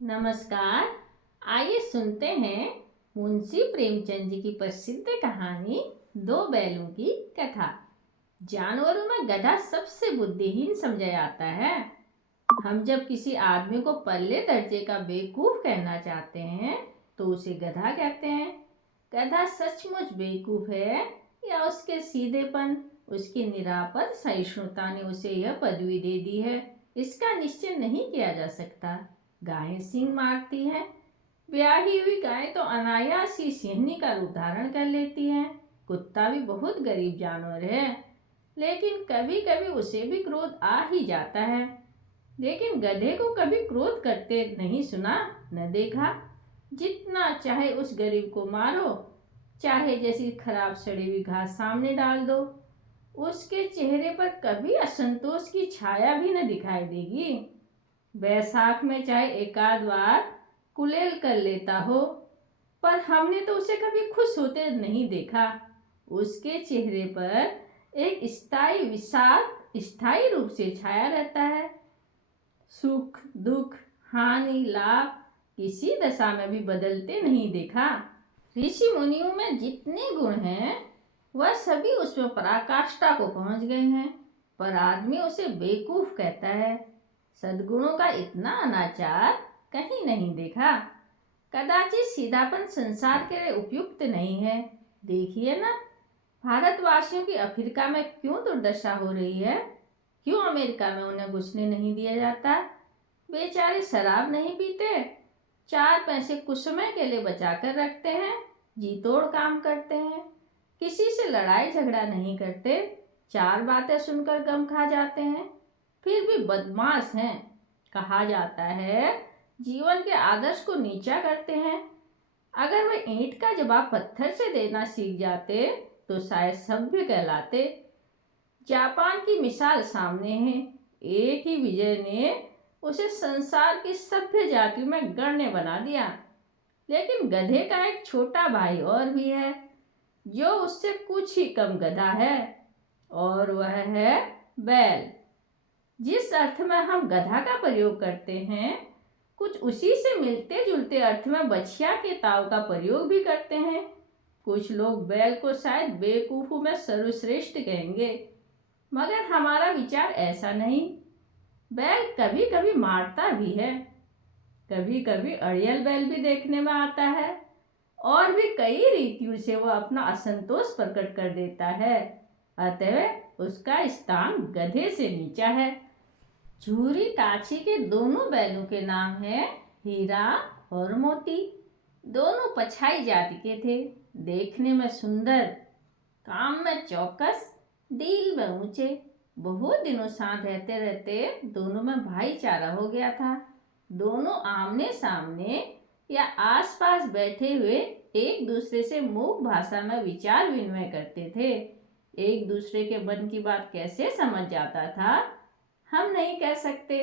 नमस्कार। आइए सुनते हैं मुंशी प्रेमचंद जी की प्रसिद्ध कहानी दो बैलों की कथा। जानवरों में गधा सबसे बुद्धिहीन समझा जाता है। हम जब किसी आदमी को पल्ले दर्जे का बेवकूफ कहना चाहते हैं तो उसे गधा कहते हैं। गधा सचमुच बेवकूफ है या उसके सीधेपन, उसकी निरापद सहिष्णुता ने उसे यह पदवी दे दी है, इसका निश्चय नहीं किया जा सकता। गायें सींग मारती हैं। ब्याही हुई गाय तो अनायास ही सिंहनी का रूप धारण कर लेती है। कुत्ता भी बहुत गरीब जानवर है, लेकिन कभी कभी उसे भी क्रोध आ ही जाता है। लेकिन गधे को कभी क्रोध करते नहीं सुना, न देखा। जितना चाहे उस गरीब को मारो, चाहे जैसी खराब सड़ी हुई घास सामने डाल दो, उसके चेहरे पर कभी असंतोष की छाया भी न दिखाई देगी। बैसाख में चाहे एकाध बार कुलेल कर लेता हो, पर हमने तो उसे कभी खुश होते नहीं देखा। उसके चेहरे पर एक स्थायी विषाद स्थायी रूप से छाया रहता है। सुख दुख हानि लाभ किसी दशा में भी बदलते नहीं देखा। ऋषि मुनियों में जितने गुण हैं वह सभी उसमें पराकाष्ठा को पहुंच गए हैं, पर आदमी उसे बेवकूफ कहता है। सद्गुणों का इतना अनाचार कहीं नहीं देखा। कदाचित सीधापन संसार के लिए उपयुक्त नहीं है। देखिए ना, भारतवासियों की अफ्रीका में क्यों दुर्दशा हो रही है। क्यों अमेरिका में उन्हें घुसने नहीं दिया जाता। बेचारे शराब नहीं पीते, 4 पैसे कुछ समय के लिए बचा कर रखते हैं, जी तोड़ काम करते हैं, किसी से लड़ाई झगड़ा नहीं करते, 4 बातें सुनकर गम खा जाते हैं, फिर भी बदमाश हैं। कहा जाता है जीवन के आदर्श को नीचा करते हैं। अगर वे ईंट का जवाब पत्थर से देना सीख जाते तो शायद सभ्य कहलाते। जापान की मिसाल सामने है। एक ही विजय ने उसे संसार की सभ्य जाति में गण्य बना दिया। लेकिन गधे का एक छोटा भाई और भी है, जो उससे कुछ ही कम गधा है, और वह है बैल। जिस अर्थ में हम गधा का प्रयोग करते हैं, कुछ उसी से मिलते जुलते अर्थ में बछिया के ताव का प्रयोग भी करते हैं। कुछ लोग बैल को शायद बेवकूफों में सर्वश्रेष्ठ कहेंगे, मगर हमारा विचार ऐसा नहीं। बैल कभी कभी मारता भी है, कभी कभी अड़ियल बैल भी देखने में आता है, और भी कई रीतियों से वह अपना असंतोष प्रकट कर देता है। अतः उसका स्थान गधे से नीचा है। झूरी ताछी के दोनों बैलों के नाम हैं हीरा और मोती। दोनों पछाई जाति के थे, देखने में सुंदर, काम में चौकस, डील में ऊंचे। बहुत दिनों साथ रहते रहते दोनों में भाईचारा हो गया था। दोनों आमने सामने या आसपास बैठे हुए एक दूसरे से मूक भाषा में विचार विनिमय करते थे। एक दूसरे के मन की बात कैसे समझ जाता था हम नहीं कह सकते।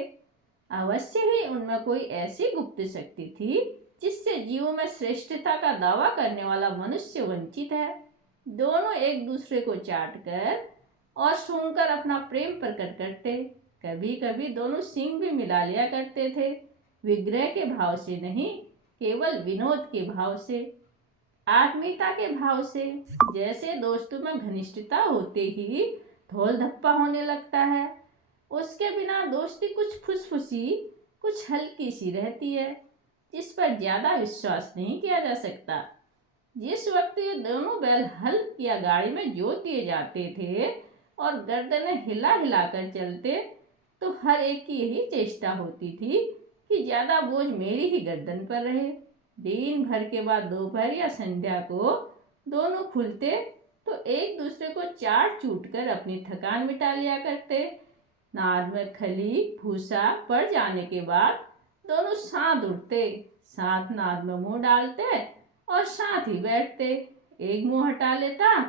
अवश्य ही उनमें कोई ऐसी गुप्त शक्ति थी जिससे जीवों में श्रेष्ठता का दावा करने वाला मनुष्य वंचित है। दोनों एक दूसरे को चाट कर और सूंघकर अपना प्रेम प्रकट करते। कभी कभी दोनों सींग भी मिला लिया करते थे, विग्रह के भाव से नहीं, केवल विनोद के भाव से, आत्मीयता के भाव से। जैसे दोस्तों में घनिष्ठता होते ही धोल धप्पा होने लगता है, उसके बिना दोस्ती कुछ फुसफुसी, कुछ हल्की सी रहती है, जिस पर ज्यादा विश्वास नहीं किया जा सकता। जिस वक्त ये दोनों बैल हल या गाड़ी में जोत दिए जाते थे और गर्दनें हिला हिला कर चलते, तो हर एक की यही चेष्टा होती थी कि ज्यादा बोझ मेरी ही गर्दन पर रहे। दिन भर के बाद दोपहर या संध्या को दोनों खुलते तो एक दूसरे को चाट चूट कर अपनी थकान मिटा लिया करते। नाद में खली भूसा पड़ जाने के बाद दोनों साथ उठते, साथ नाद में मुंह डालते और साथ ही बैठते। एक मुंह हटा लेता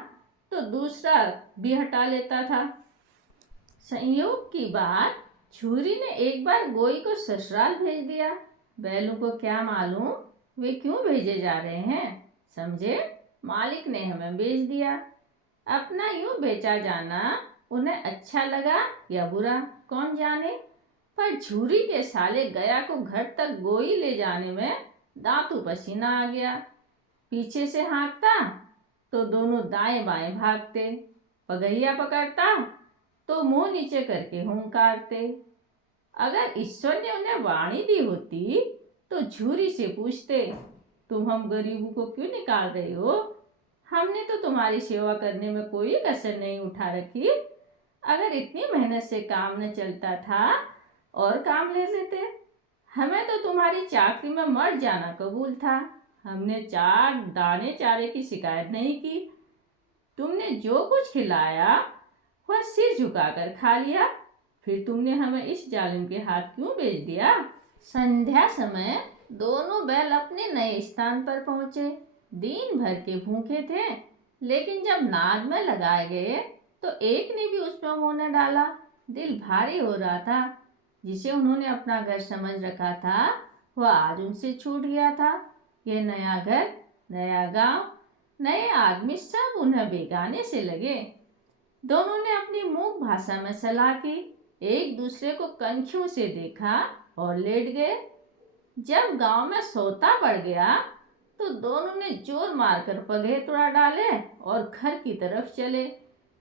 तो दूसरा भी हटा लेता था। संयोग की बात, छुरी ने एक बार गोई को ससुराल भेज दिया। बैलों को क्या मालूम वे क्यों भेजे जा रहे हैं। समझे, मालिक ने हमें भेज दिया। अपना यूं बेचा जाना उन्हें अच्छा लगा या बुरा, कौन जाने, पर झूरी के साले गया को घर तक गोई ले जाने में दांतू पसीना आ गया। पीछे से हाँकता तो दोनों दाएं बाएं भागते, पगहिया पकड़ता तो मुंह नीचे करके हुंकारते। अगर ईश्वर ने उन्हें वाणी दी होती तो झूरी से पूछते, तुम हम गरीबों को क्यों निकाल रहे हो? हमने तो तुम्हारी सेवा करने में कोई कसर नहीं उठा रखी। अगर इतनी मेहनत से काम न चलता था और काम ले लेते। हमें तो तुम्हारी चाकरी में मर जाना कबूल था। हमने 4 दाने चारे की शिकायत नहीं की। तुमने जो कुछ खिलाया वह सिर झुकाकर खा लिया। फिर तुमने हमें इस जालिम के हाथ क्यों बेच दिया? संध्या समय दोनों बैल अपने नए स्थान पर पहुंचे। दिन भर के भूखे थे, लेकिन जब नाद में लगाए गए तो एक ने भी उसमें मुंह न डाला। दिल भारी हो रहा था। जिसे उन्होंने अपना घर समझ रखा था वह आज उनसे छूट गया था। यह नया घर, नया गांव, नए आदमी सब उन्हें बेगाने से लगे। दोनों ने अपनी मूक भाषा में सलाह की, एक दूसरे को कनखियों से देखा और लेट गए। जब गांव में सोता पड़ गया तो दोनों ने जोर मारकर पगहे तोड़ा डाले और घर की तरफ चले।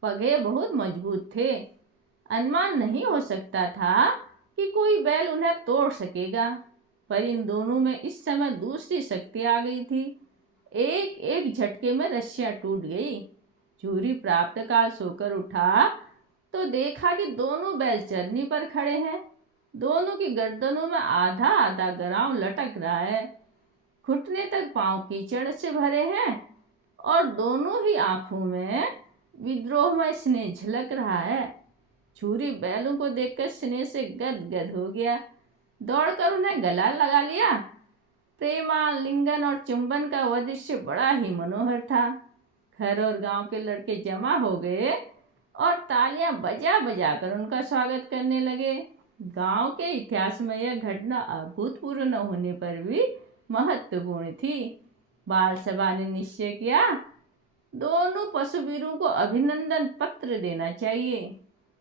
पगहे बहुत मजबूत थे। अनुमान नहीं हो सकता था कि कोई बैल उन्हें तोड़ सकेगा, पर इन दोनों में इस समय दूसरी शक्ति आ गई थी। एक एक झटके में रस्सियां टूट गई। झूरी प्राप्त काल सोकर उठा तो देखा कि दोनों बैल चरनी पर खड़े हैं। दोनों की गर्दनों में आधा आधा गराव लटक रहा है। घुटने तक पांव कीचड़ से भरे हैं और दोनों ही आंखों में विद्रोह में स्नेह झलक रहा है। झूरी बैलों को देखकर स्नेह से गदगद हो गया। दौड़कर उन्हें गला लगा लिया। प्रेमालिंगन और चुंबन का वह दृश्य बड़ा ही मनोहर था। घर और गांव के लड़के जमा हो गए और तालियां बजा बजा कर उनका स्वागत करने लगे। गांव के इतिहास में यह घटना अभूतपूर्व न होने पर भी महत्वपूर्ण थी। बाल सभा ने निश्चय किया, दोनों पशुवीरों को अभिनंदन पत्र देना चाहिए।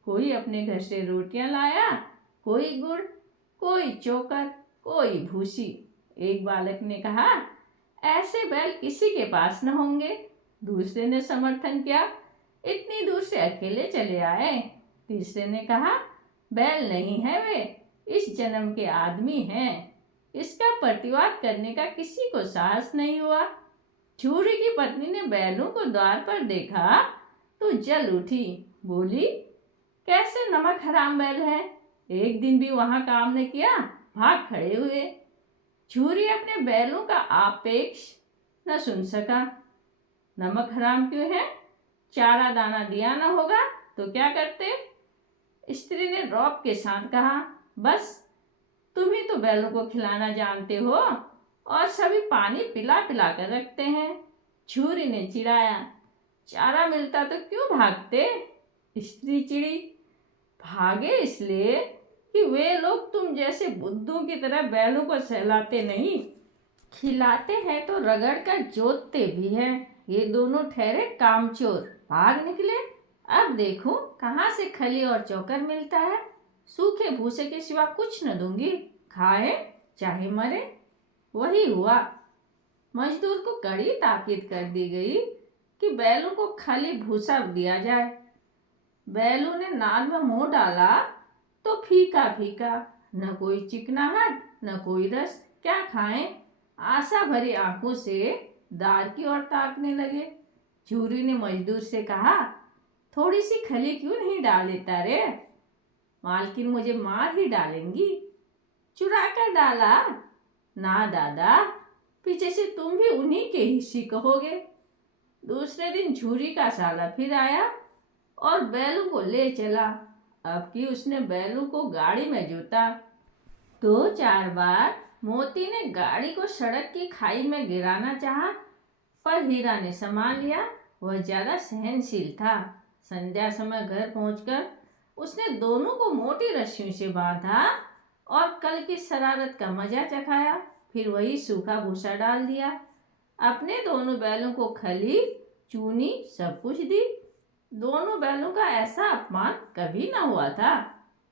कोई अपने घर से रोटियां लाया, कोई गुड़, कोई चोकर, कोई भूसी। एक बालक ने कहा, ऐसे बैल किसी के पास न होंगे। दूसरे ने समर्थन किया, इतनी दूर से अकेले चले आए। तीसरे ने कहा, बैल नहीं है वे, इस जन्म के आदमी हैं। इसका प्रतिवाद करने का किसी को साहस नहीं हुआ। झूरी की पत्नी ने बैलों को द्वार पर देखा तो जल उठी। बोली, कैसे नमक हराम बैल है, एक दिन भी वहां काम न किया, भाग खड़े हुए। झूरी अपने बैलों का आपेक्ष न सुन सका। नमक हराम क्यों है? चारा दाना दिया न होगा तो क्या करते? स्त्री ने रौब के साथ कहा, बस तुम ही तो बैलों को खिलाना जानते हो और सभी पानी पिला पिला कर रखते हैं। झूरी ने चिढ़ाया, चारा मिलता तो क्यों भागते? स्त्री चिड़ी, भागे इसलिए कि वे लोग तुम जैसे बुद्धों की तरह बैलों को सहलाते नहीं, खिलाते हैं तो रगड़ कर जोतते भी हैं। ये दोनों ठहरे कामचोर, भाग निकले। अब देखो कहाँ से खली और चोकर मिलता है। सूखे भूसे के सिवा कुछ न दूंगी, खाए चाहे मरे। वही हुआ। मजदूर को कड़ी ताकीद कर दी गई कि बैलों को खाली भूसा दिया जाए। बैलों ने नाद में मुंह डाला तो फीका फीका, न कोई चिकनाहट न कोई रस। क्या खाएं? आशा भरी आंखों से दार की ओर ताकने लगे। झूरी ने मजदूर से कहा, थोड़ी सी खली क्यों नहीं डाल देता रे? मालकिन मुझे मार ही डालेंगी। चुरा कर डाला? ना दादा, पीछे से तुम भी उन्हीं के हिस्से कहोगे। दूसरे दिन झूरी का साला फिर आया और बैलों को ले चला। अब की उसने बैलों को गाड़ी में जोता। 2-4 बार मोती ने गाड़ी को सड़क की खाई में गिराना चाहा, पर हीरा ने संभाल लिया। वह ज्यादा सहनशील था। संध्या समय घर पहुंचकर उसने दोनों को मोटी रस्सियों से बांधा और कल की शरारत का मजा चखाया। फिर वही सूखा भूसा डाल दिया। अपने दोनों बैलों को खली, चूनी सब कुछ दी। दोनों बैलों का ऐसा अपमान कभी न हुआ था।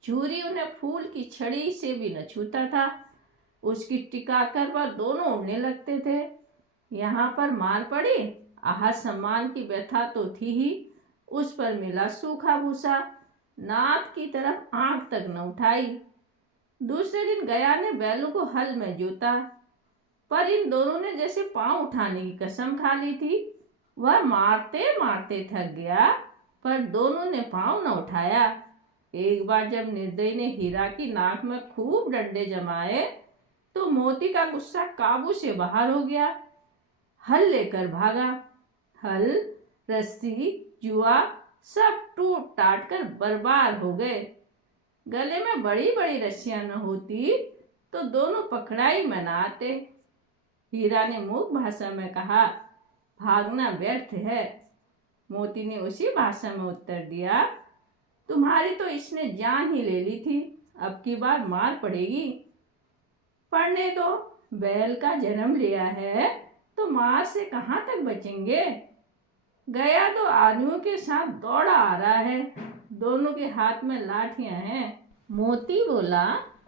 झूरी उन्हें फूल की छड़ी से भी न छूता था। उसकी टिकाकर वह दोनों उड़ने लगते थे। यहाँ पर मार पड़ी, आह सम्मान की व्यथा तो थी ही, उस पर मिला सूखा भूसा। नाक की तरफ आंख तक न उठाई। दूसरे दिन गया ने बैलों को हल में जोता, पर इन दोनों ने जैसे पांव उठाने की कसम खा ली थी। वह मारते मारते थक गया, पर दोनों ने पांव न उठाया। एक बार जब निर्दयी ने हीरा की नाक में खूब डंडे जमाए, तो मोती का गुस्सा काबू से बाहर हो गया। हल लेकर भागा। हल, रस्सी, जुआ सब टूट टाट कर बर्बाद हो गए। गले में बड़ी बड़ी रस्सियां न होती तो दोनों पकड़ाई में न आते। हीरा ने मूक भाषा में कहा, भागना व्यर्थ है। मोती ने उसी भाषा में उत्तर दिया, तुम्हारी तो इसने जान ही ले ली थी, अब की बार मार पड़ेगी। पढ़ने दो, बैल का जन्म लिया है तो मार से कहाँ तक बचेंगे। गया तो आदमियों के साथ दौड़ा आ रहा है, दोनों के हाथ में लाठियां हैं। मोती बोला,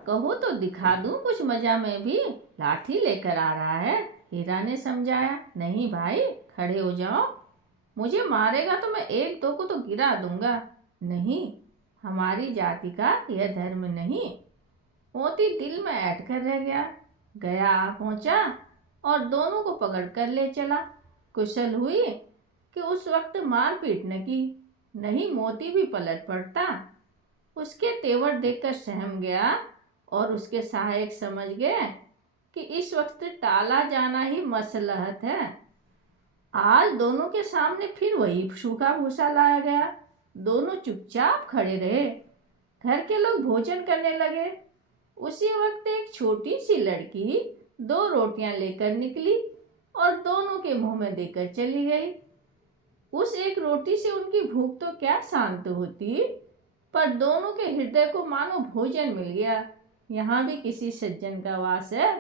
कहो तो दिखा दूं कुछ मजा में भी, लाठी लेकर आ रहा है। हीरा ने समझाया, नहीं भाई, खड़े हो जाओ, मुझे मारेगा तो मैं एक दो को तो गिरा दूंगा। नहीं, हमारी जाति का यह धर्म नहीं। मोती दिल में ऐंठ कर रह गया। गया आ पहुंचा और दोनों को पकड़ कर ले चला। कुशल हुई कि उस वक्त मारपीट न की, नहीं मोती भी पलट पड़ता। उसके तेवर देखकर सहम गया और उसके सहायक समझ गए कि इस वक्त टाला जाना ही मसलहत है। आज दोनों के सामने फिर वही सूखा भूसा लाया गया। दोनों चुपचाप खड़े रहे। घर के लोग भोजन करने लगे। उसी वक्त एक छोटी सी लड़की 2 रोटियां लेकर निकली और दोनों के मुंह में देकर चली गई। उस एक रोटी से उनकी भूख तो क्या शांत होती, पर दोनों के हृदय को मानो भोजन मिल गया। यहाँ भी किसी सज्जन का वास है।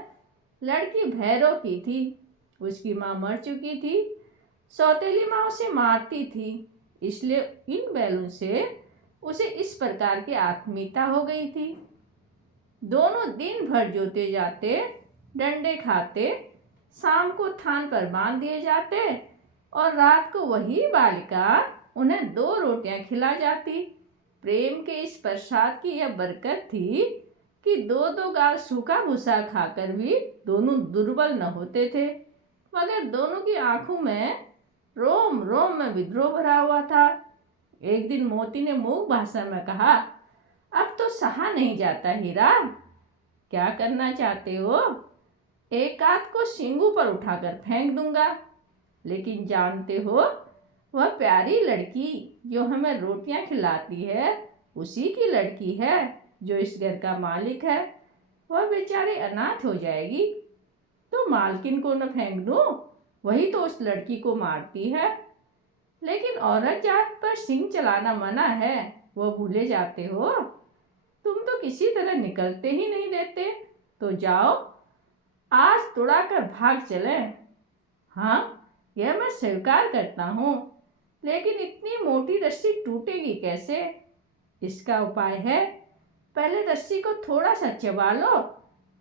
लड़की भैरव की थी, उसकी माँ मर चुकी थी। सौतेली माँ उसे मारती थी, इसलिए इन बैलों से उसे इस प्रकार की आत्मीयता हो गई थी। दोनों दिन भर जोते जाते, डंडे खाते, शाम को थान पर बांध दिए जाते और रात को वही बालिका उन्हें 2 रोटियां खिला जाती। प्रेम के इस प्रसाद की यह बरकत थी कि 2-2 गाल सूखा भूसा खाकर भी दोनों दुर्बल न होते थे, मगर दोनों की आंखों में रोम रोम में विद्रोह भरा हुआ था। एक दिन मोती ने मूक भाषा में कहा, अब तो सहा नहीं जाता हीरा, क्या करना चाहते हो? एक आध को सींगों पर उठाकर फेंक दूंगा, लेकिन जानते हो वह प्यारी लड़की जो हमें रोटियां खिलाती है उसी की लड़की है जो इस घर का मालिक है। वह बेचारी अनाथ हो जाएगी तो मालकिन को न फेंक दूं, वही तो उस लड़की को मारती है। लेकिन औरत जात पर सिंह चलाना मना है, वो भूले जाते हो। तुम तो किसी तरह निकलते ही नहीं देते, तो जाओ आज तुड़ा कर भाग चले। हाँ, यह मैं स्वीकार करता हूँ, लेकिन इतनी मोटी रस्सी टूटेगी कैसे? इसका उपाय है, पहले रस्सी को थोड़ा सा चबा लो,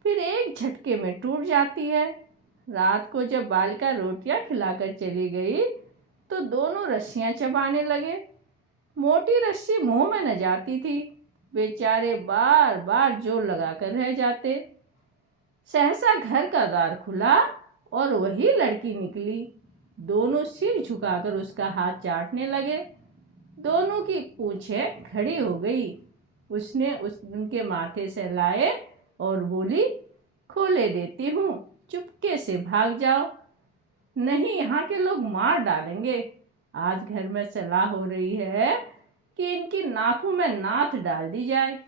फिर एक झटके में टूट जाती है। रात को जब बालिका रोटियां खिलाकर चली गई तो दोनों रस्सियां चबाने लगे। मोटी रस्सी मुंह में न जाती थी, बेचारे बार बार जोर लगाकर रह जाते। सहसा घर का द्वार खुला और वही लड़की निकली। दोनों सिर झुकाकर उसका हाथ चाटने लगे। दोनों की पूंछें खड़ी हो गई। उसने उनके माथे से लाए और बोली, खोले देती हूँ, चुपके से भाग जाओ, नहीं यहाँ के लोग मार डालेंगे। आज घर में सलाह हो रही है कि इनकी नाकों में नाथ डाल दी जाए।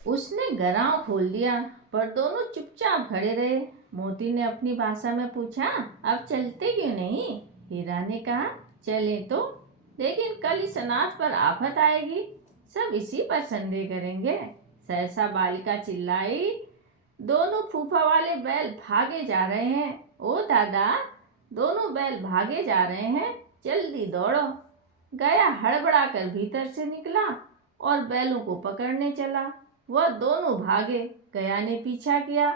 उसने गराव खोल दिया, पर दोनों चुपचाप खड़े रहे। मोती ने अपनी भाषा में पूछा, अब चलते क्यों नहीं? हीरा ने कहा, चले तो, लेकिन कल इस अनाथ पर आफत आएगी, सब इसी पर संदेह करेंगे। सहसा बालिका चिल्लाई, दोनों फूफा वाले बैल भागे जा रहे हैं। ओ दादा, दोनों बैल भागे जा रहे हैं, जल्दी दौड़ो। गया हड़बड़ा कर भीतर से निकला और बैलों को पकड़ने चला। वह दोनों भागे। गया ने पीछा किया,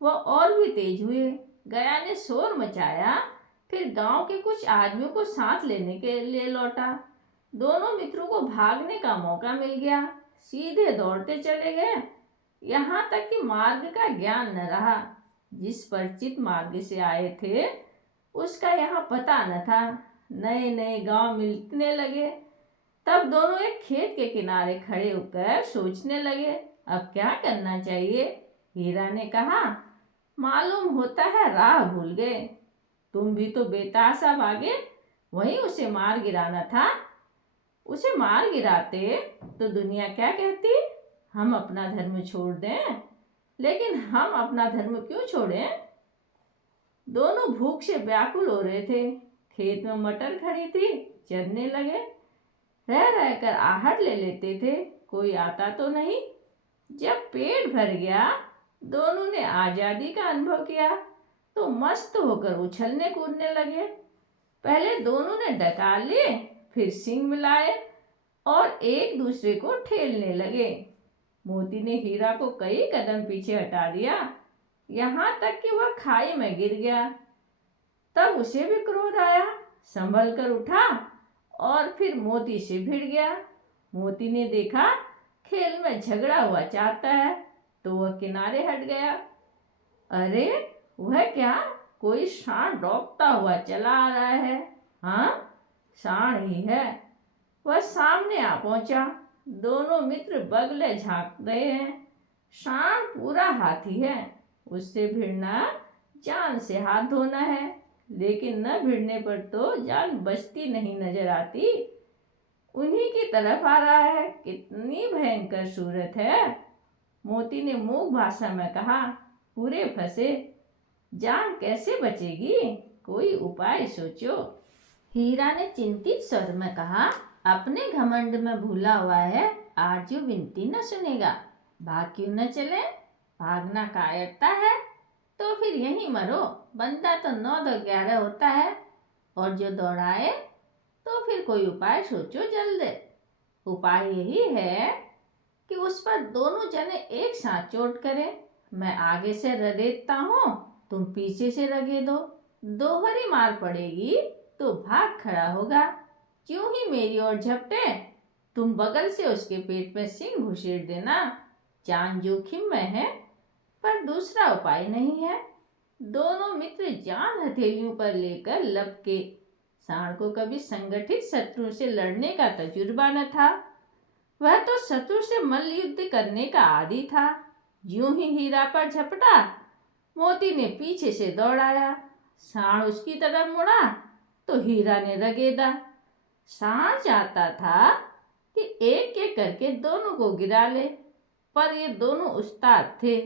वह और भी तेज हुए। गया ने शोर मचाया, फिर गांव के कुछ आदमियों को साथ लेने के लिए लौटा। दोनों मित्रों को भागने का मौका मिल गया। सीधे दौड़ते चले गए, यहाँ तक कि मार्ग का ज्ञान न रहा। जिस परिचित मार्ग से आए थे उसका यहाँ पता न था। नए नए गांव मिलने लगे। तब दोनों एक खेत के किनारे खड़े होकर सोचने लगे, अब क्या करना चाहिए। हीरा ने कहा, मालूम होता है राह भूल गए। तुम भी तो बेतासा भागे, वहीं उसे मार गिराना था। उसे मार गिराते तो दुनिया क्या कहती। हम अपना धर्म छोड़ दें, लेकिन हम अपना धर्म क्यों छोड़ें। दोनों भूख से व्याकुल हो रहे थे। खेत में मटर खड़ी थी, चरने लगे। रह रहकर आहट ले लेते थे, कोई आता तो नहीं। जब पेट भर गया, दोनों ने आजादी का अनुभव किया तो मस्त होकर उछलने कूदने लगे। पहले दोनों ने डकाले, फिर सींग मिलाए और एक दूसरे को ठेलने लगे। मोती ने हीरा को कई कदम पीछे हटा दिया, यहाँ तक कि वह खाई में गिर गया। तब उसे भी क्रोध आया, संभल कर उठा और फिर मोती से भिड़ गया। मोती ने देखा खेल में झगड़ा हुआ चाहता है तो वह किनारे हट गया। अरे वह क्या, कोई सांड डोंकता हुआ चला आ रहा है। हाँ, सांड ही है। वह सामने आ पहुंचा। दोनों मित्र बगले झांक रहे हैं। सांड पूरा हाथी है, उससे भिड़ना जान से हाथ धोना है, लेकिन न भिड़ने पर तो जान बचती नहीं नजर आती। उन्हीं की तरफ आ रहा है, कितनी भयंकर सूरत है। मोती ने मूक भाषा में कहा, पूरे फंसे, जान कैसे बचेगी, कोई उपाय सोचो। हीरा ने चिंतित स्वर में कहा, अपने घमंड में भूला हुआ है, आज जो विनती न सुनेगा। भाग क्यों न चले, भागना कायरता है तो फिर यहीं मरो। बंदा तो 9-10-11 होता है, और जो दौड़ाए तो फिर कोई उपाय सोचो जल्द। उपाय यही है कि उस पर दोनों जने एक साथ चोट करें। मैं आगे से रगेदता हूँ, तुम पीछे से रगेदो। दोहरी मार पड़ेगी तो भाग खड़ा होगा। क्यों ही मेरी ओर झपटे, तुम बगल से उसके पेट में सींग घुसेड़ देना। जान जोखिम में है, पर दूसरा उपाय नहीं है। दोनों मित्र जान हथेलियों पर लेकर लपके। सांड को कभी संगठित शत्रु से लड़ने का तजुर्बा न था। वह तो शत्रु से मल्ल युद्ध करने का आदी था। यूं ही हीरा पर झपटा, मोती ने पीछे से दौड़ाया। सांड उसकी तरफ मुड़ा तो हीरा ने रगेदा। सांड चाहता था कि एक एक करके दोनों को गिरा ले, पर ये दोनों उस्ताद थे,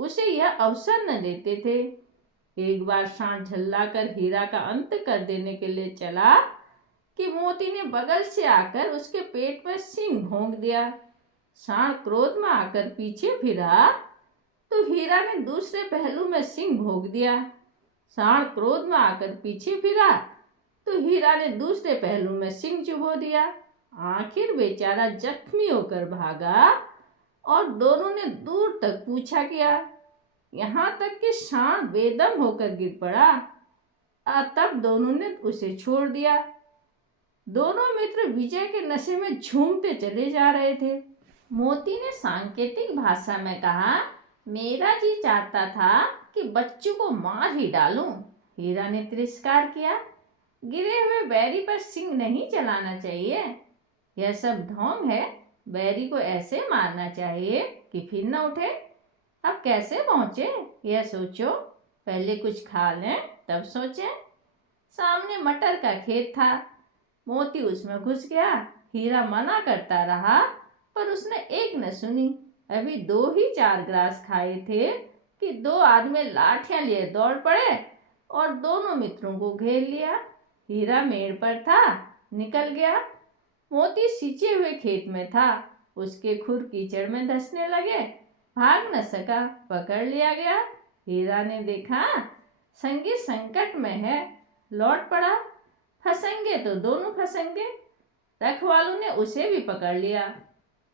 उसे यह अवसर न देते थे। एक बार सांड झल्लाकर हीरा का अंत कर देने के लिए चला कि मोती ने बगल से आकर उसके पेट में सींग भोंक दिया। सांड क्रोध में आकर पीछे फिरा तो हीरा ने दूसरे पहलू में सींग भोंक दिया। सांड क्रोध में आकर पीछे फिरा तो हीरा ने दूसरे पहलू में सींग चुभो दिया। आखिर बेचारा जख्मी होकर भागा और दोनों ने दूर तक पूछा किया, यहाँ तक कि सांड बेदम होकर गिर पड़ा। तब दोनों ने उसे छोड़ दिया। दोनों मित्र विजय के नशे में झूमते चले जा रहे थे। मोती ने सांकेतिक भाषा में कहा, मेरा जी चाहता था कि बच्चों को मार ही डालूं। हीरा ने तिरस्कार किया, गिरे हुए बैरी पर सींग नहीं चलाना चाहिए, यह सब ढोंग है। बैरी को ऐसे मारना चाहिए कि फिर न उठे। अब कैसे पहुंचे यह सोचो, पहले कुछ खा लें तब सोचें। सामने मटर का खेत था, मोती उसमें घुस गया। हीरा मना करता रहा पर उसने एक न सुनी। अभी 2 ही 4 ग्रास खाए थे कि 2 आदमी लाठियां लिए दौड़ पड़े और दोनों मित्रों को घेर लिया। हीरा मेड़ पर था, निकल गया। मोती सिंचे हुए खेत में था, उसके खुर कीचड़ में धंसने लगे, भाग न सका, पकड़ लिया गया। हीरा ने देखा संगी संकट में है, लौट पड़ा। फंसेंगे तो दोनों फंसेंगे। रखवालों ने उसे भी पकड़ लिया।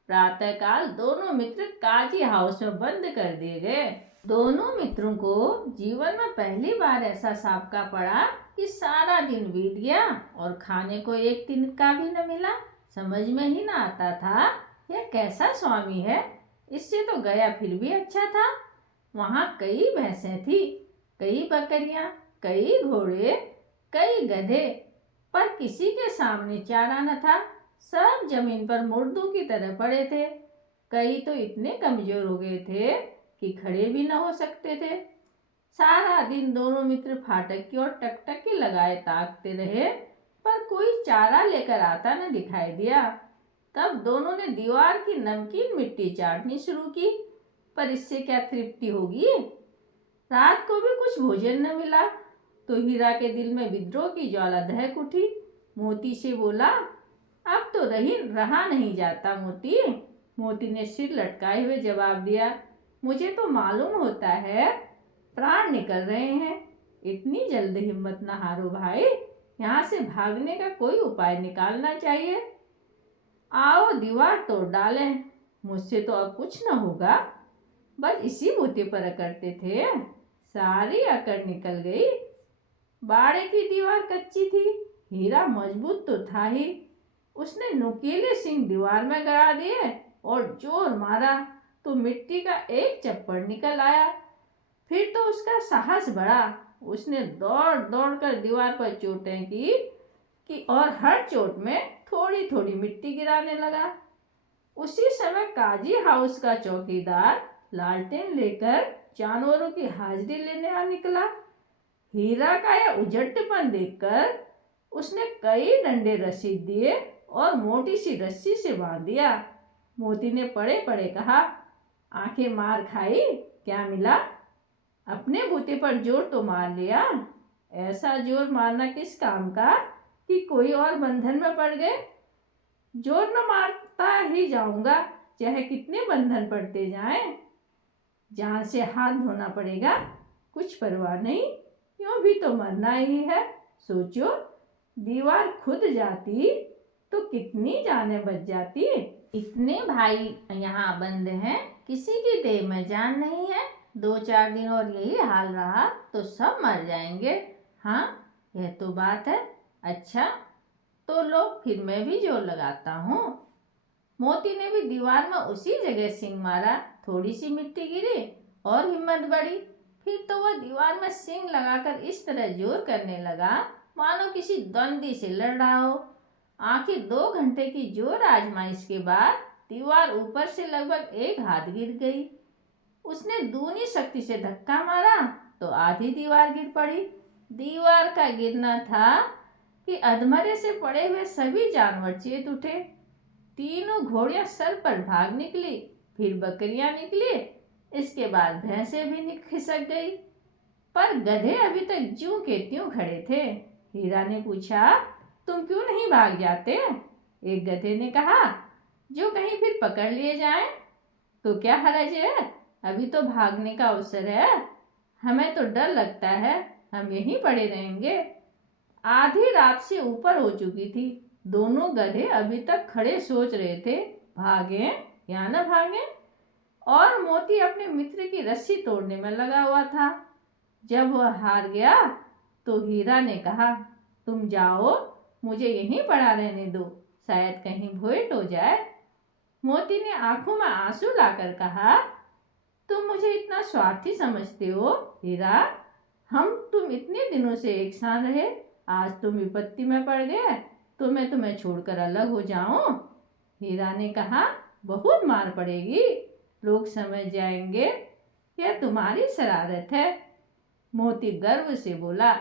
प्रातःकाल दोनों मित्र काजी हाउस में बंद कर दिए गए। दोनों मित्रों को जीवन में पहली बार ऐसा साबका पड़ा कि सारा दिन बीत गया और खाने को एक तिनका भी न मिला। समझ में ही ना आता था यह कैसा स्वामी है। इससे तो गया फिर भी अच्छा था। वहाँ कई भैंसें थी, कई बकरियां, कई घोड़े, कई गधे, पर किसी के सामने चारा न था। सब जमीन पर मुर्दों की तरह पड़े थे। कई तो इतने कमजोर हो गए थे कि खड़े भी न हो सकते थे। सारा दिन दोनों मित्र फाटक की ओर टकटकी लगाए ताकते रहे, पर कोई चारा लेकर आता न दिखाई दिया। तब दोनों ने दीवार की नमकीन मिट्टी चाटनी शुरू की, पर इससे क्या तृप्ति होगी। रात को भी कुछ भोजन न मिला तो हीरा के दिल में विद्रोह की ज्वाला दहक उठी। मोती से बोला, अब तो रहा नहीं जाता मोती। मोती ने सिर लटकाए हुए जवाब दिया, मुझे तो मालूम होता है प्राण निकल रहे हैं। इतनी जल्द हिम्मत न हारो भाई, यहाँ से भागने का कोई उपाय निकालना चाहिए। आओ दीवार तोड़ डालें। मुझसे तो अब कुछ न होगा। बस इसी बूते पर अकड़ते थे, सारी अकड़ निकल गई। बाड़े की दीवार कच्ची थी, हीरा मजबूत तो था ही। उसने नुकीले सिंग दीवार में गड़ा दिए और जोर मारा तो मिट्टी का एक चप्पड़ निकल आया। फिर तो उसका साहस बढ़ा। उसने दौड़ दौड़ कर दीवार पर चोटें की और हर चोट में थोड़ी थोड़ी मिट्टी गिराने लगा। उसी समय काजी हाउस का चौकीदार लालटेन लेकर जानवरों की हाजिरी लेने आ निकला। हीरा का यह उजट्टपन देखकर उसने कई डंडे रसीद दिए और मोटी सी रस्सी से बांध दिया। मोती ने पड़े पड़े कहा, आंखें मार खाई, क्या मिला? अपने बूते पर जोर तो मार लिया। ऐसा जोर मारना किस काम का कि कोई और बंधन में पड़ गए। जोर न मारता ही जाऊंगा, चाहे कितने बंधन पड़ते जाएं। जान से हाथ धोना पड़ेगा, कुछ परवाह नहीं, यूं भी तो मरना ही है। सोचो, दीवार खुद जाती तो कितनी जानें बच जाती। इतने भाई यहाँ बंद हैं, किसी की देह में जान नहीं है। 2-4 दिन और यही हाल रहा तो सब मर जाएंगे। हाँ, यह तो बात है। अच्छा तो लो, फिर मैं भी जोर लगाता हूँ। मोती ने भी दीवार में उसी जगह सिंग मारा। थोड़ी सी मिट्टी गिरी और हिम्मत बढ़ी। फिर तो वह दीवार में सिंग लगाकर इस तरह जोर करने लगा मानो किसी द्वंद्वी से लड़ रहा हो। आखिर 2 घंटे की जोर आजमाइश के बाद दीवार ऊपर से लगभग 1 हाथ गिर गई। उसने दूनी शक्ति से धक्का मारा तो आधी दीवार गिर पड़ी। दीवार का गिरना था कि अधमरे से पड़े हुए सभी जानवर चेत उठे। तीनों घोड़ियां सर पर भाग निकली, फिर बकरियां निकली, इसके बाद भैंसें भी खिसक गई, पर गधे अभी तक ज्यों के त्यों खड़े थे। हीरा ने पूछा, तुम क्यों नहीं भाग जाते? एक गधे ने कहा, जो कहीं फिर पकड़ लिए जाएं तो क्या हर्ज है, अभी तो भागने का अवसर है। हमें तो डर लगता है, हम यहीं पड़े रहेंगे। आधी रात से ऊपर हो चुकी थी। दोनों गधे अभी तक खड़े सोच रहे थे, भागें या न भागें। और मोती अपने मित्र की रस्सी तोड़ने में लगा हुआ था। जब वह हार गया तो हीरा ने कहा, तुम जाओ, मुझे यहीं पड़ा रहने दो, शायद कहीं भेंट हो जाए। मोती ने आंखों में आंसू लाकर कहा, तुम मुझे इतना स्वार्थी समझते हो हीरा? तुम इतने दिनों से एक साथ रहे, आज तुम विपत्ति में पड़ गए तो मैं तुम्हें छोड़कर अलग हो जाऊं? हीरा ने कहा, बहुत मार पड़ेगी, लोग समझ जाएंगे यह तुम्हारी शरारत है। मोती गर्व से बोला,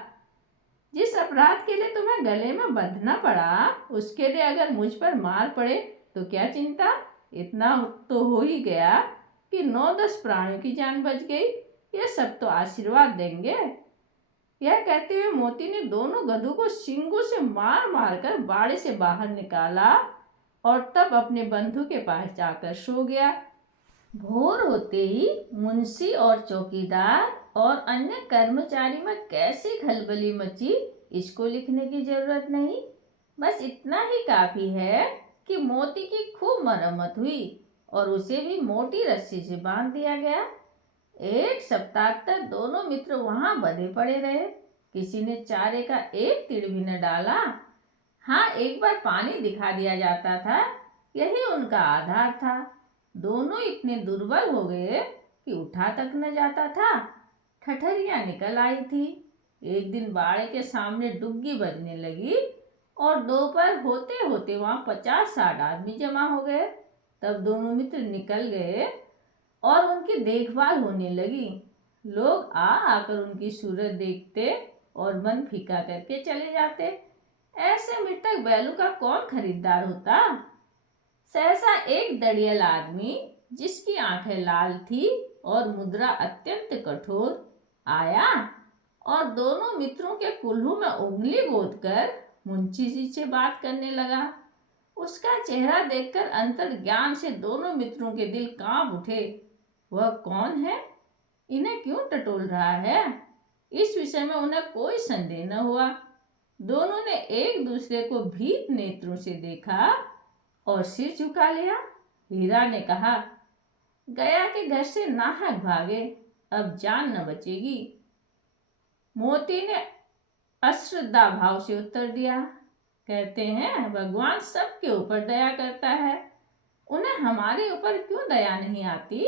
जिस अपराध के लिए तुम्हें गले में बंधना पड़ा, उसके लिए अगर मुझ पर मार पड़े तो क्या चिंता। इतना तो हो ही गया कि 9-10 प्राणियों की जान बच गई, यह सब तो आशीर्वाद देंगे। यह कहते हुए मोती ने दोनों गधों को सींगों से मार मार कर बाड़े से बाहर निकाला और तब अपने बंधु के पास जाकर सो गया। भोर होते ही मुंशी और चौकीदार और अन्य कर्मचारी में कैसी खलबली मची, इसको लिखने की जरूरत नहीं। बस इतना ही काफी है कि मोती की खूब मरम्मत हुई और उसे भी मोटी रस्सी से बांध दिया गया। एक सप्ताह तक दोनों मित्र वहां बंधे पड़े रहे। किसी ने चारे का एक तीर भी न डाला। हाँ, एक बार पानी दिखा दिया जाता था, यही उनका आधार था। दोनों इतने दुर्बल हो गए कि उठा तक न जाता था। ठठरियां निकल आई थी। एक दिन बाड़े के सामने डुग्गी बजने लगी और दोपहर होते होते वहां 50-60 आदमी जमा हो गए। तब दोनों मित्र निकल गए और उनकी देखभाल होने लगी। लोग आ आकर उनकी सूरत देखते और मन फीका करके चले जाते। ऐसे मृतक बैलों का कौन खरीदार होता। सहसा एक दड़ियल आदमी, जिसकी आंखें लाल थी और मुद्रा अत्यंत कठोर, आया और दोनों मित्रों के कुल्हू में उंगली गोदकर मुंशी जी से बात करने लगा। उसका चेहरा देखकर अंतर्ज्ञान से दोनों मित्रों के दिल कांप उठे। वह कौन है, इन्हें क्यों टटोल रहा है, इस विषय में उन्हें कोई संदेह न हुआ। दोनों ने एक दूसरे को भीत नेत्रों से देखा और सिर झुका लिया। हीरा ने कहा, गया के घर से नाहक भागे, अब जान न बचेगी। मोती ने अश्रद्धा भाव से उत्तर दिया, कहते हैं भगवान सबके ऊपर दया करता है, उन्हें हमारे ऊपर क्यों दया नहीं आती।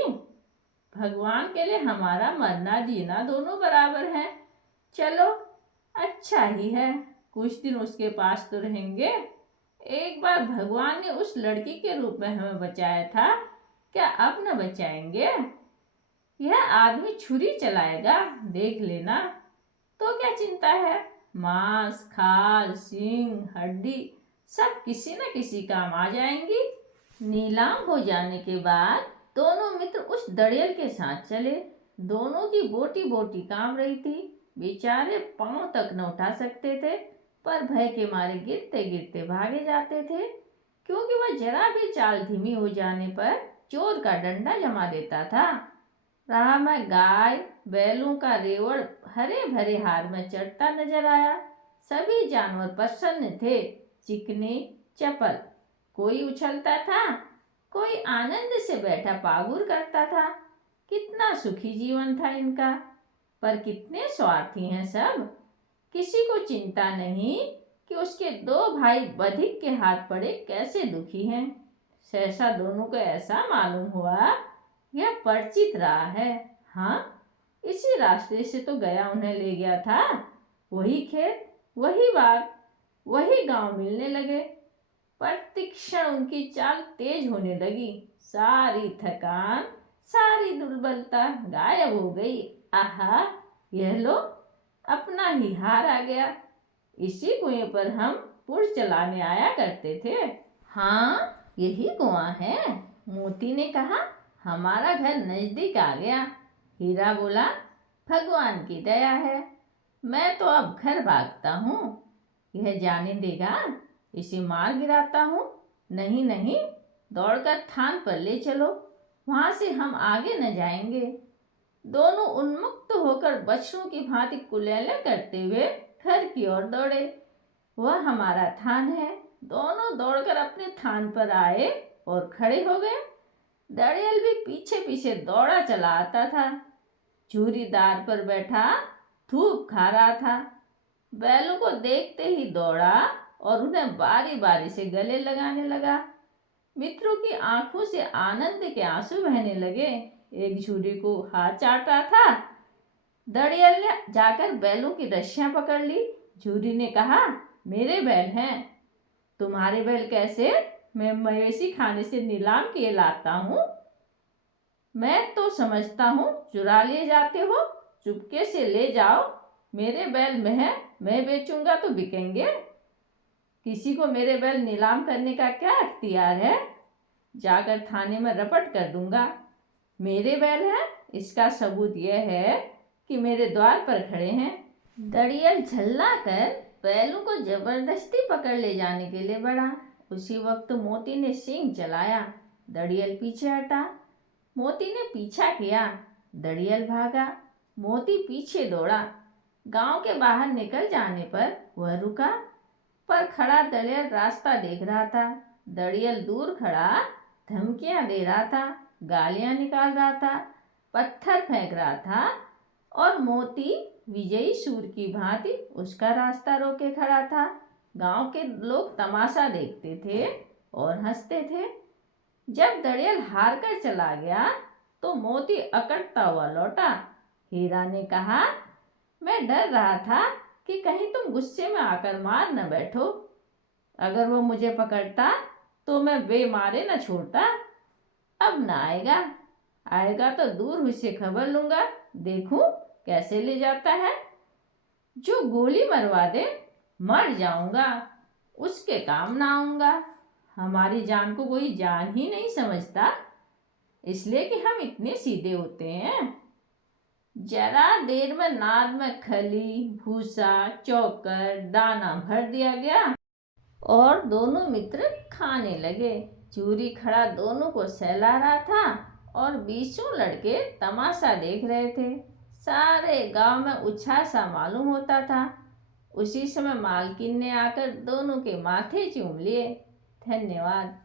भगवान के लिए हमारा मरना जीना दोनों बराबर है। चलो, अच्छा ही है, कुछ दिन उसके पास तो रहेंगे। एक बार भगवान ने उस लड़की के रूप में हमें बचाया था, क्या अब न बचाएंगे। यह आदमी छुरी चलाएगा, देख लेना। तो क्या चिंता है, मांस, खाल, सींग, हड्डी सब किसी न किसी काम आ जाएंगी। नीलाम हो जाने के बाद दोनों मित्र उस दड़ियल के साथ चले। दोनों की बोटी बोटी काम रही थी। बेचारे पांव तक न उठा सकते थे, पर भय के मारे गिरते गिरते भागे जाते थे, क्योंकि वह जरा भी चाल धीमी हो जाने पर चोर का डंडा जमा देता था। राह में गाय बैलों का रेवड़ हरे भरे हार में चढ़ता नजर आया। सभी जानवर प्रसन्न थे, चिकने चपल। कोई उछलता था, कोई आनंद से बैठा पागुर करता था। कितना सुखी जीवन था इनका, पर कितने स्वार्थी हैं सब। किसी को चिंता नहीं कि उसके दो भाई बधिक के हाथ पड़े कैसे दुखी हैं। सहसा दोनों को ऐसा मालूम हुआ, यह परिचित रहा है। हाँ, इसी रास्ते से तो गया उन्हें ले गया था। वही खेत, वही बाग, वही गांव मिलने लगे। प्रतिक्षण उनकी चाल तेज होने लगी। सारी थकान, सारी दुर्बलता गायब हो गई। आहा, यह लो, अपना ही हार आ गया। इसी कुएं पर हम पुर चलाने आया करते थे। हाँ, यही कुआं है, मोती ने कहा। हमारा घर नजदीक आ गया। हीरा बोला, भगवान की दया है, मैं तो अब घर भागता हूँ। यह जाने देगा, इसे मार गिराता हूँ। नहीं नहीं, दौड़कर थान पर ले चलो, वहां से हम आगे न जाएंगे। दोनों उन्मुक्त होकर बछड़ों की भांति कुलेले करते हुए घर की ओर दौड़े। वह हमारा थान है। दोनों दौड़कर अपने थान पर आए और खड़े हो गए। दड़ियल भी पीछे पीछे दौड़ा चला आता था। झूरीदार पर बैठा धूप खा रहा था। बैलों को देखते ही दौड़ा और उन्हें बारी बारी से गले लगाने लगा। मित्रों की आंखों से आनंद के आंसू बहने लगे। एक झूरी को हाथ चाट रहा था। दड़ियल ने जाकर बैलों की रस्सियां पकड़ ली। झूरी ने कहा, मेरे बैल हैं। तुम्हारे बैल कैसे? मैं मवेशी खाने से नीलाम किए लाता हूँ। मैं तो समझता हूँ चुरा लिए जाते हो। चुपके से ले जाओ, मेरे बैल में है, मैं बेचूंगा तो बिकेंगे। किसी को मेरे बैल नीलाम करने का क्या अख्तियार है? जाकर थाने में रपट कर दूंगा। मेरे बैल हैं, इसका सबूत यह है कि मेरे द्वार पर खड़े हैं। दड़ियल झल्ला कर बैलों को जबरदस्ती पकड़ ले जाने के लिए बढ़ा। उसी वक्त मोती ने सींग चलाया। दड़ियल पीछे हटा। मोती ने पीछा किया। दड़ियल भागा। मोती पीछे दौड़ा। गांव के बाहर निकल जाने पर वह रुका, पर खड़ा दड़ियल रास्ता देख रहा था। दड़ियल दूर खड़ा धमकियां दे रहा था, गालियां निकाल रहा था, पत्थर फेंक रहा था और मोती विजयी सूर की भांति उसका रास्ता रोके खड़ा था। गांव के लोग तमाशा देखते थे और हंसते थे। जब दड़ियल हार कर चला गया तो मोती अकड़ता हुआ लौटा। हीरा ने कहा, मैं डर रहा था कि कहीं तुम गुस्से में आकर मार न बैठो। अगर वो मुझे पकड़ता तो मैं बेमारे न छोड़ता। अब न आएगा, आएगा तो दूर हुई से खबर लूंगा, देखूं कैसे ले जाता है। जो गोली मरवा दे मर जाऊंगा, उसके काम ना आऊंगा। हमारी जान को कोई जान ही नहीं समझता, इसलिए कि हम इतने सीधे होते हैं। जरा देर में नाद में खली, भूसा, चौकर, दाना भर दिया गया और दोनों मित्र खाने लगे। चूरी खड़ा दोनों को सहला रहा था और बीसों लड़के तमाशा देख रहे थे। सारे गांव में उछाल सा मालूम होता था। उसी समय मालकिन ने आकर दोनों के माथे चूम लिए। धन्यवाद।